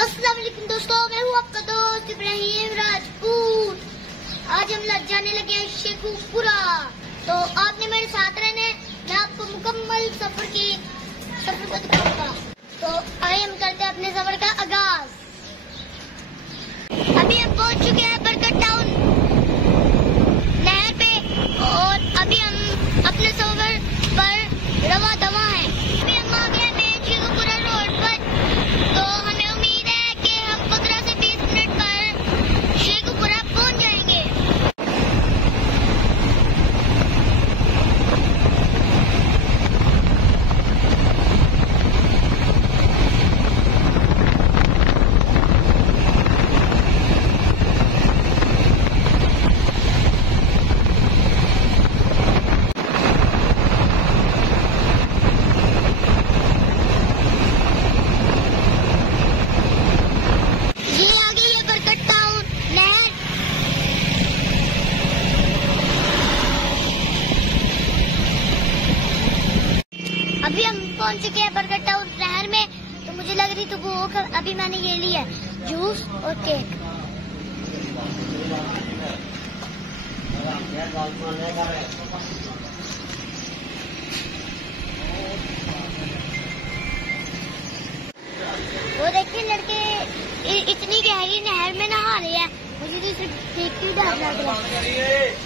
अस्सलाम वालेकुम दोस्तों, मैं हूँ आपका दोस्त इब्राहिम राजपूत। आज हम जाने लगे हैं शेखुपुरा, तो आपने मेरे साथ रहना है। मैं आपको मुकम्मल सफर का दिखाऊंगा। तो आइए हम करते हैं अपने सफर का आगाज। अभी हम पहुंच चुके हैं बरकत टाउन नहर पे और अभी हम अपने सफर पर रवा दवा हैं। अभी हम आ गए हैं शेखुपुरा रोड पर, तो हमें उम्मीद है कि हम 15 से 20 मिनट पर शेखुपुरा पहुंच जाएंगे। अभी हम पहुंच चुके हैं बरकत टाउन नहर में, तो मुझे लग रही तो वो होकर अभी मैंने ये लिया है जूस और केक। वो देखिए लड़के इतनी गहरी नहर में नहा रहे हैं, मुझे तो सिर्फ देख के डर लग रहा है।